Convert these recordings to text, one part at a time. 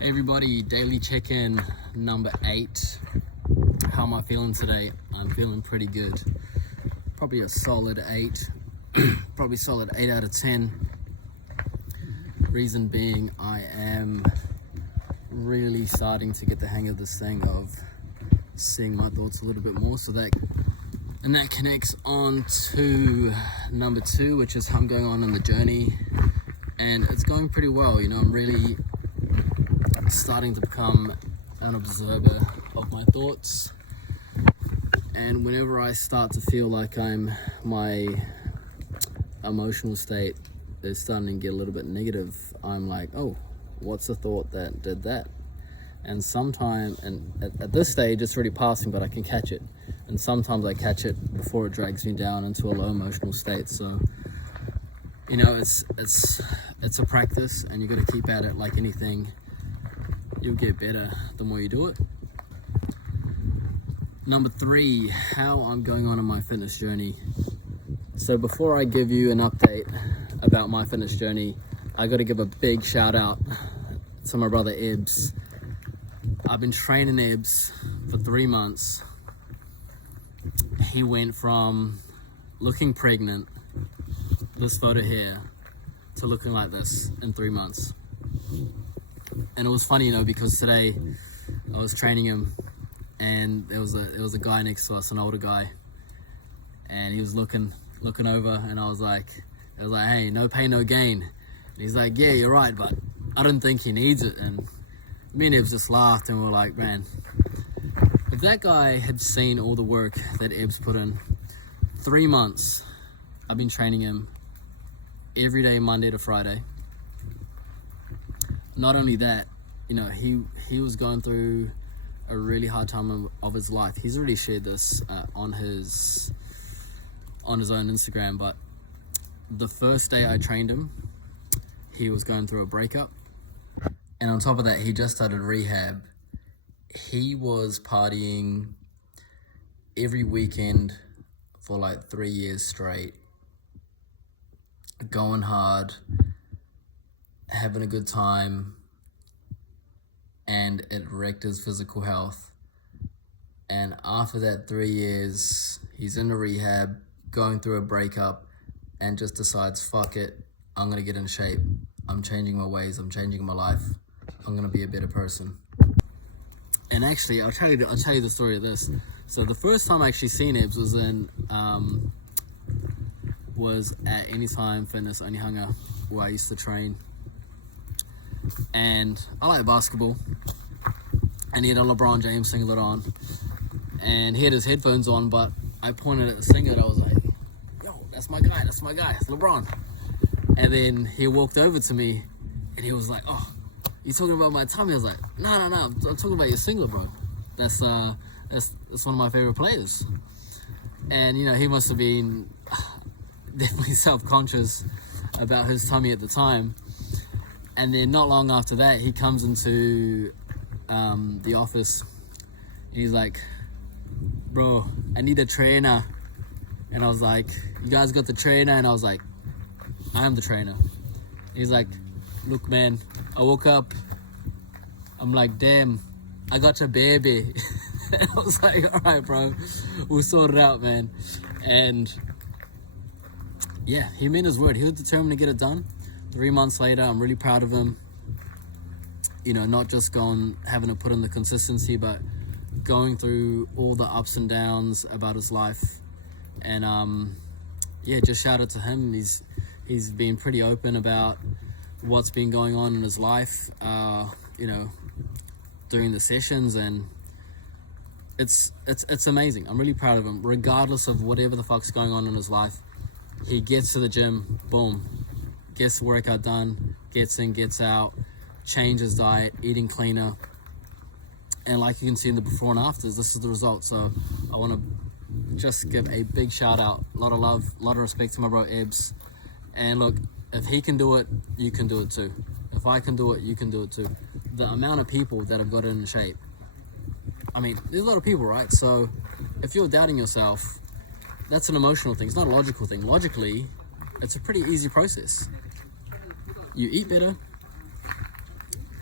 Hey everybody, daily check-in number 8. How am I feeling today? I'm feeling pretty good. Probably a solid 8. Probably solid 8 out of 10. Reason being, I am really starting to get the hang of this thing of seeing my thoughts a little bit more. That connects on to number 2, which is how I'm going on the journey. And it's going pretty well. I'm really starting to become an observer of my thoughts, and whenever I start to feel like my emotional state is starting to get a little bit negative, I'm like, oh, what's the thought that did that? And sometimes, and at this stage it's already passing, but I can catch it, and sometimes I catch it before it drags me down into a low emotional state. So it's a practice, and you got to keep at it. Like anything, you'll get better the more you do it. Number 3, how I'm going on in my fitness journey. So before I give you an update about my fitness journey, I got to give a big shout out to my brother Ebbs. I've been training Ebbs for 3 months. He went from looking pregnant, this photo here, to looking like this in 3 months. And it was funny, because today I was training him, and there was a guy next to us, an older guy, and he was looking over, and I was like, hey, no pain, no gain. And he's like, yeah, you're right, but I don't think he needs it. And me and Ebbs just laughed, and we were like, man, if that guy had seen all the work that Ebbs put in, 3 months, I've been training him every day, Monday to Friday. Not only that, he was going through a really hard time of his life. He's already shared this on his own Instagram, but the first day I trained him, he was going through a breakup. And on top of that, he just started rehab. He was partying every weekend for like 3 years straight, going hard, having a good time, and it wrecked his physical health. And after that 3 years, he's in a rehab, going through a breakup, and just decides, fuck it, I'm gonna get in shape. I'm changing my ways, I'm changing my life. I'm gonna be a better person. And actually, I'll tell you the story of this. So the first time I actually seen Ebbs was at Anytime Fitness Onehunga, where I used to train. And I like basketball, and he had a LeBron James singlet on, and he had his headphones on, but I pointed at the singlet. I was like, yo, that's my guy, it's LeBron. And then he walked over to me, and he was like, oh, you talking about my tummy? I was like, no, I'm talking about your singlet, bro. That's one of my favorite players. And he must have been definitely self-conscious about his tummy at the time. And then not long after that, he comes into the office, and he's like, bro, I need a trainer. And I was like, you guys got the trainer? And I was like, I am the trainer. And he's like, look, man, I woke up, I'm like, damn, I got your baby. And I was like, all right, bro, we'll sort it out, man. And yeah, he meant his word. He was determined to get it done. 3 months later, I'm really proud of him. Not just having to put in the consistency, but going through all the ups and downs about his life. And just shout out to him. He's been pretty open about what's been going on in his life, during the sessions, and it's amazing. I'm really proud of him. Regardless of whatever the fuck's going on in his life, he gets to the gym, boom, gets the workout done, gets in, gets out, changes diet, eating cleaner. And like you can see in the before and afters, this is the result. So I want to just give a big shout out, a lot of love, a lot of respect to my bro Ebbs. And look, if he can do it, you can do it too. If I can do it, you can do it too. The amount of people that have got in shape, there's a lot of people, right? So if you're doubting yourself, that's an emotional thing. It's not a logical thing. Logically, it's a pretty easy process. You eat better,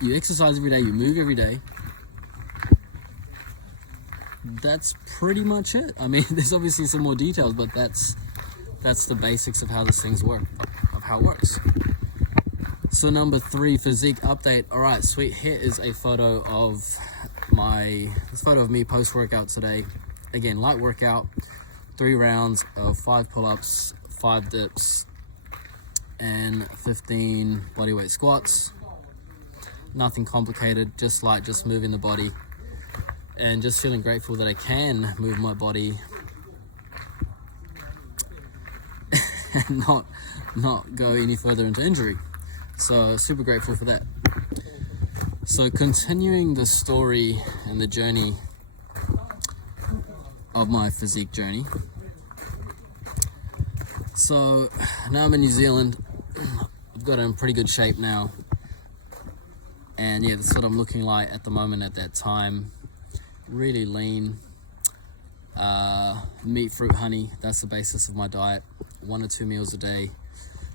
you exercise every day, you move every day. That's pretty much it. I mean, there's obviously some more details, but that's the basics of how this thing's work, of how it works. So number 3, physique update. All right, sweet. Here is a photo of me post-workout today. Again, light workout, 3 rounds of 5 pull-ups, 5 dips, and 15 bodyweight squats. Nothing complicated, just moving the body, and just feeling grateful that I can move my body and not go any further into injury. So super grateful for that. So continuing the story and the journey of my physique journey. So now I'm in New Zealand. I've got in pretty good shape now. And yeah, that's what I'm looking like at the moment at that time. Really lean. Meat, fruit, honey. That's the basis of my diet. 1 or 2 meals a day.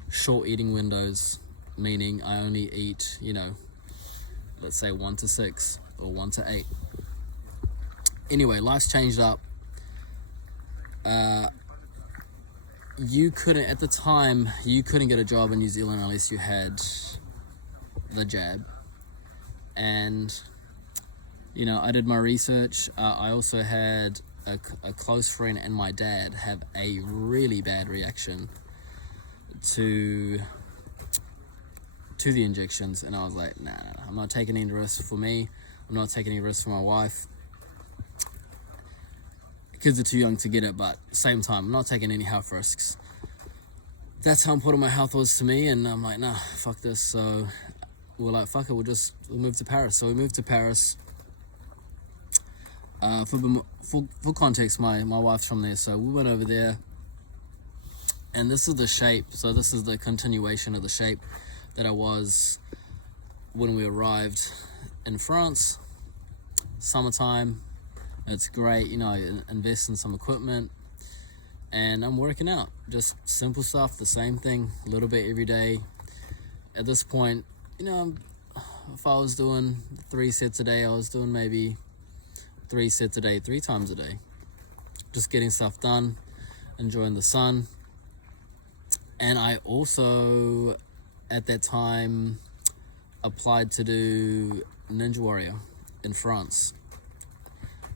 Short eating windows, meaning I only eat, let's say 1 to 6 or 1 to 8. Anyway, life's changed up. You couldn't get a job in New Zealand unless you had the jab. And I did my research. I also had a close friend and my dad have a really bad reaction to the injections, and I was like, nah, I'm not taking any risks for me. I'm not taking any risks for my wife. Kids are too young to get it, but at the same time, I'm not taking any health risks. That's how important my health was to me, and I'm like, nah, fuck this. So we're like, fuck it, we'll move to Paris. So we moved to Paris. For context, my wife's from there, so we went over there, and this is the shape. So this is the continuation of the shape that I was when we arrived in France. Summertime, it's great, invest in some equipment, and I'm working out, just simple stuff, the same thing, a little bit every day. At this point, if I was doing 3 sets a day, I was doing maybe 3 sets a day, 3 times a day, just getting stuff done, enjoying the sun. And I also, at that time, applied to do Ninja Warrior in France.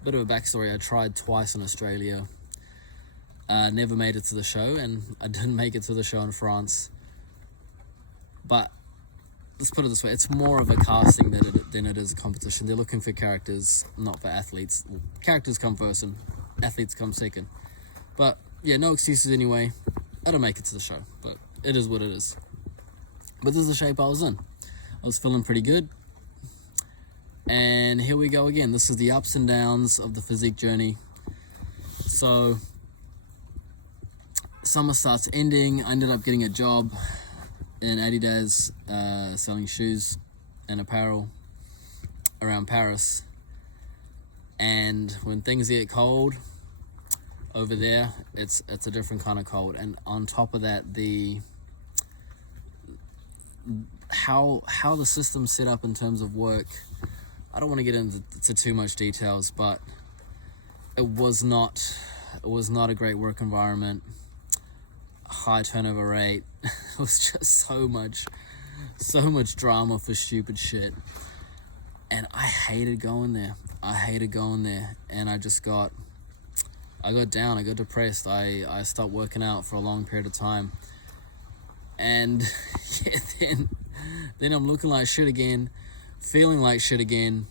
Bit of a backstory, I tried twice in Australia, never made it to the show, and I didn't make it to the show in France. But let's put it this way, it's more of a casting than it is a competition. They're looking for characters, not for athletes. Characters come first and athletes come second. But yeah, no excuses anyway. I didn't make it to the show, but it is what it is. But this is the shape I was in. I was feeling pretty good. And here we go again. This is the ups and downs of the physique journey. So summer starts ending. I ended up getting a job in Adidas, selling shoes and apparel around Paris. And when things get cold over there, it's a different kind of cold. And on top of that, how the system's set up in terms of work, I don't want to get into too much details, but it was not a great work environment. High turnover rate. It was just so much drama for stupid shit, and I hated going there. And I got down. I got depressed. I stopped working out for a long period of time, and yeah, then I'm looking like shit again, feeling like shit again.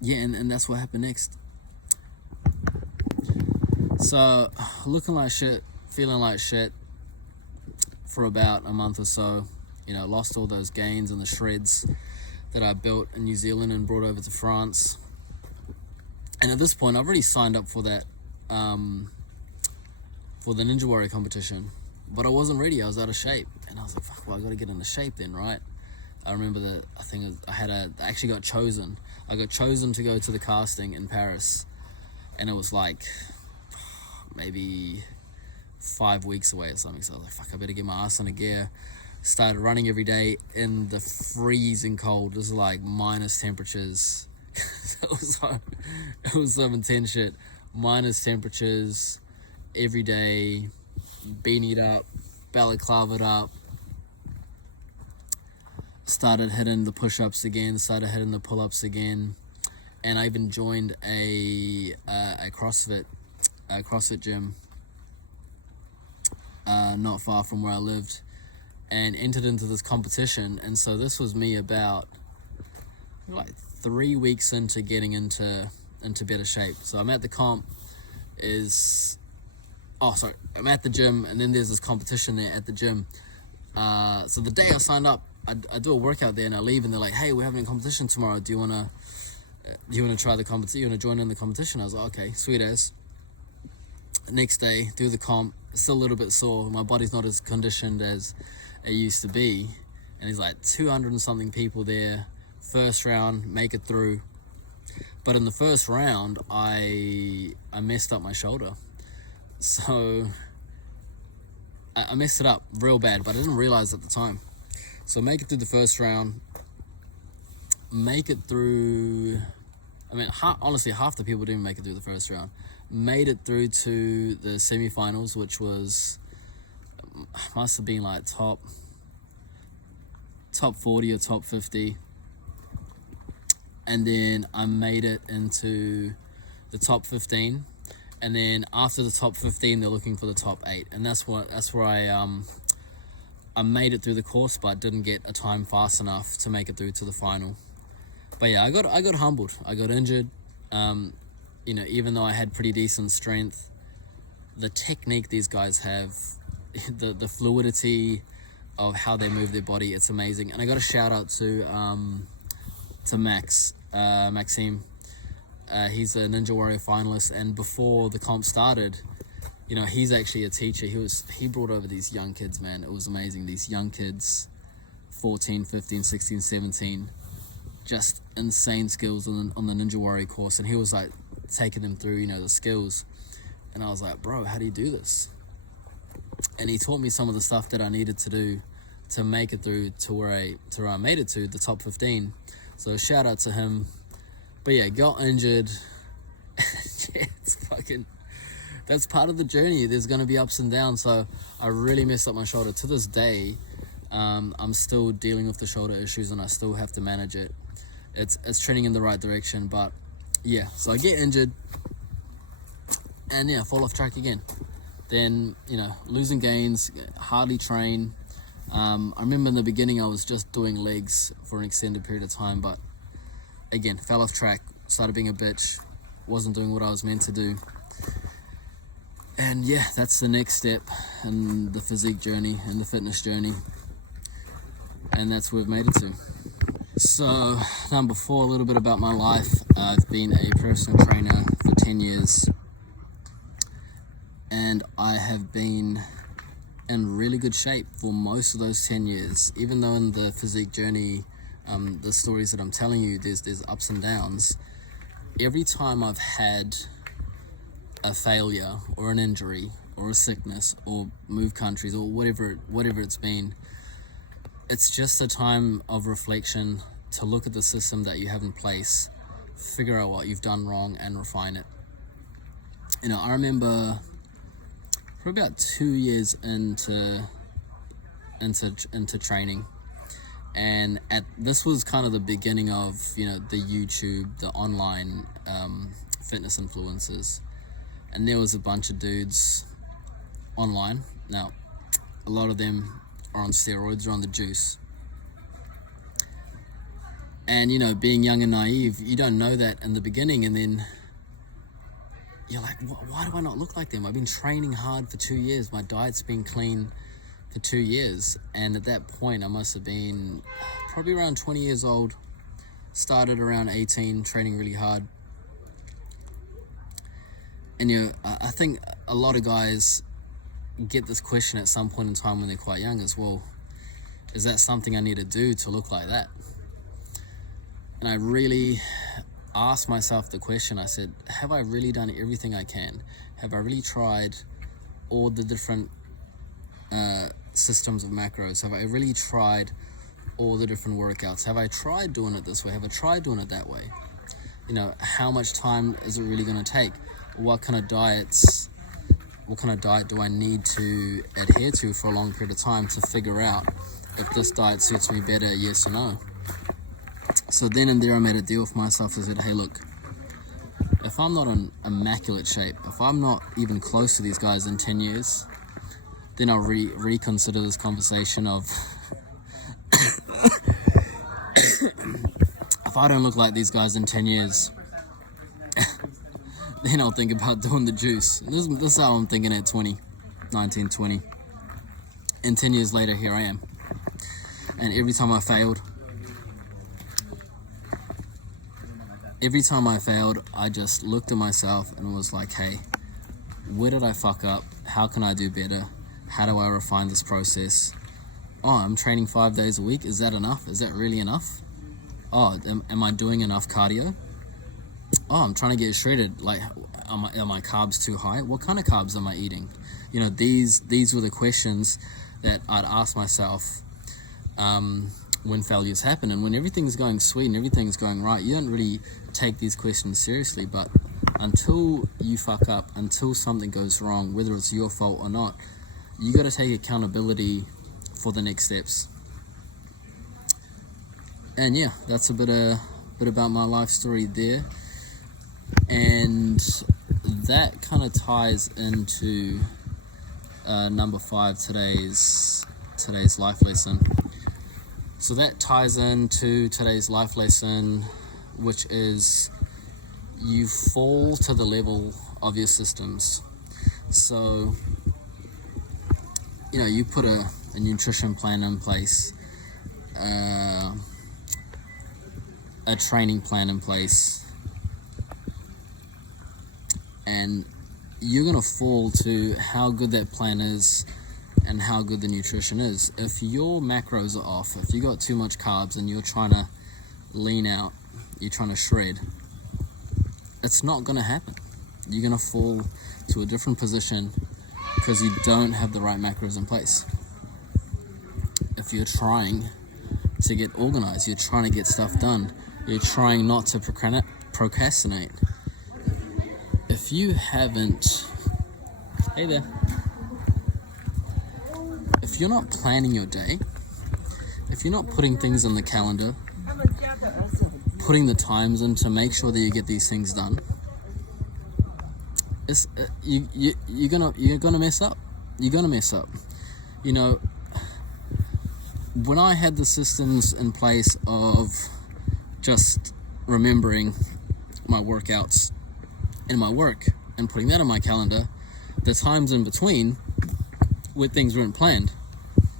Yeah, and that's what happened next. So, looking like shit, feeling like shit for about a month or so. Lost all those gains and the shreds that I built in New Zealand and brought over to France. And at this point, I've already signed up for that, for the Ninja Warrior competition. But I wasn't ready, I was out of shape. And I was like, fuck, well, I gotta get into shape then, right? I remember that I actually got chosen. I got chosen to go to the casting in Paris. And it was like maybe 5 weeks away or something. So I was like, fuck, I better get my ass in a gear, Started running every day in the freezing cold. This is like minus temperatures. It was some intense shit. Minus temperatures every day, beanied up, balaclavaed up. Started hitting the push-ups again, started hitting the pull-ups again, and I even joined a CrossFit gym not far from where I lived, and entered into this competition. And so this was me about like 3 weeks into getting into better shape. So I'm at the comp, I'm at the gym, and then there's this competition there at the gym. So the day I signed up, I do a workout there, and I leave, and they're like, "Hey, we're having a competition tomorrow. Do you wanna try the competition? You wanna join in the competition?" I was like, "Okay, sweet as." Next day, do the comp, still a little bit sore. My body's not as conditioned as it used to be, and there's like 200 and something people there. First round, make it through, but in the first round, I messed up my shoulder, so I messed it up real bad, but I didn't realize at the time. So make it through the first round, make it through, I mean, honestly, half the people didn't make it through the first round. Made it through to the semifinals, which must have been like top 40 or top 50. And then I made it into the top 15. And then after the top 15, they're looking for the top 8. And that's where I made it through the course, but didn't get a time fast enough to make it through to the final. But yeah, I got humbled. I got injured. Even though I had pretty decent strength, the technique these guys have, the fluidity of how they move their body, it's amazing. And I got a shout out to Maxime. He's a Ninja Warrior finalist, and before the comp started, he's actually a teacher. He brought over these young kids, man. It was amazing. These young kids, 14, 15, 16, 17, just insane skills on the Ninja Warrior course. And he was like taking them through, the skills. And I was like, bro, how do you do this? And he taught me some of the stuff that I needed to do to make it through to where I made it to the top 15. So shout out to him. But yeah, got injured. Yeah, that's part of the journey. There's going to be ups and downs. So I really messed up my shoulder. To this day, I'm still dealing with the shoulder issues, and I still have to manage it. It's trending in the right direction, but yeah, so I get injured, and yeah, fall off track again. Then, losing gains, hardly train. I remember in the beginning I was just doing legs for an extended period of time, but again, fell off track, started being a bitch, wasn't doing what I was meant to do. And yeah, that's the next step in the physique journey and the fitness journey. And that's where we've made it to. So, number 4, a little bit about my life. I've been a personal trainer for 10 years. And I have been in really good shape for most of those 10 years. Even though in the physique journey, the stories that I'm telling you, there's ups and downs. Every time I've had a failure or an injury or a sickness or move countries or whatever it's been, it's just a time of reflection to look at the system that you have in place, figure out what you've done wrong, and refine it. I remember for about 2 years into training, and this was kind of the beginning of the YouTube, the online fitness influencers, and there was a bunch of dudes online. Now, a lot of them are on steroids or on the juice, and being young and naive, you don't know that in the beginning, and then you're like, why do I not look like them? I've been training hard for 2 years. My diet's been clean for 2 years. And at that point, I must have been probably around 20 years old. Started around 18, training really hard. And I think a lot of guys get this question at some point in time when they're quite young as well. Is that something I need to do to look like that? And I really asked myself the question. I said, have I really done everything I can? Have I really tried all the different systems of macros? Have I really tried all the different workouts? Have I tried doing it this way? Have I tried doing it that way? You know, how much time is it really going to take? What kind of diet do I need to adhere to for a long period of time to figure out if this diet suits me better, yes or no? So then and there I made a deal with myself. I said, hey, look, if I'm not in immaculate shape, if I'm not even close to these guys in 10 years, then I'll reconsider this conversation of if I don't look like these guys in 10 years, then I'll think about doing the juice. This is how I'm thinking at 19, 20. And 10 years later, here I am. And every time I failed, I just looked at myself and was like, hey, where did I fuck up? How can I do better? How do I refine this process? Oh, I'm training 5 days a week. Is that enough? Is that really enough? Oh, am I doing enough cardio? Oh, I'm trying to get shredded. Like, are my carbs too high? What kind of carbs am I eating? You know, these were the questions that I'd ask myself when failures happen. And when everything's going sweet and everything's going right, you don't really take these questions seriously. But until you fuck up, until something goes wrong, whether it's your fault or not, you got to take accountability for the next steps. And yeah, that's a bit about my life story there. And that kind of ties into number 5, today's life lesson. So that ties into today's life lesson, which is you fall to the level of your systems. So, you know, you put a nutrition plan in place, a training plan in place, and you're going to fall to how good that plan is and how good the nutrition is. If your macros are off, if you got too much carbs and you're trying to lean out, you're trying to shred, it's not going to happen. You're going to fall to a different position because you don't have the right macros in place. If you're trying to get organized, you're trying to get stuff done, you're trying not to procrastinate. If you haven't, hey there, if you're not planning your day, if you're not putting things in the calendar, putting the times in to make sure that you get these things done, it's, you're gonna mess up. You're gonna mess up. You know, when I had the systems in place of just remembering my workouts and my work and putting that on my calendar, the times in between where things weren't planned,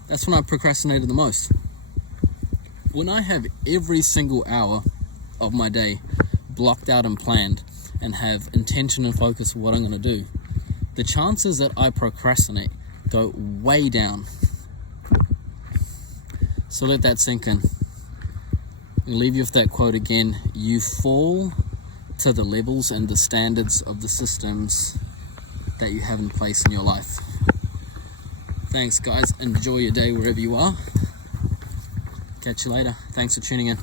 that's when I procrastinated the most. When I have every single hour of my day blocked out and planned and have intention and focus of what I'm going to do, the chances that I procrastinate go way down. So let that sink in. I'll leave you with that quote again. You fall to the levels and the standards of the systems that you have in place in your life. Thanks, guys. Enjoy your day wherever you are. Catch you later. Thanks for tuning in.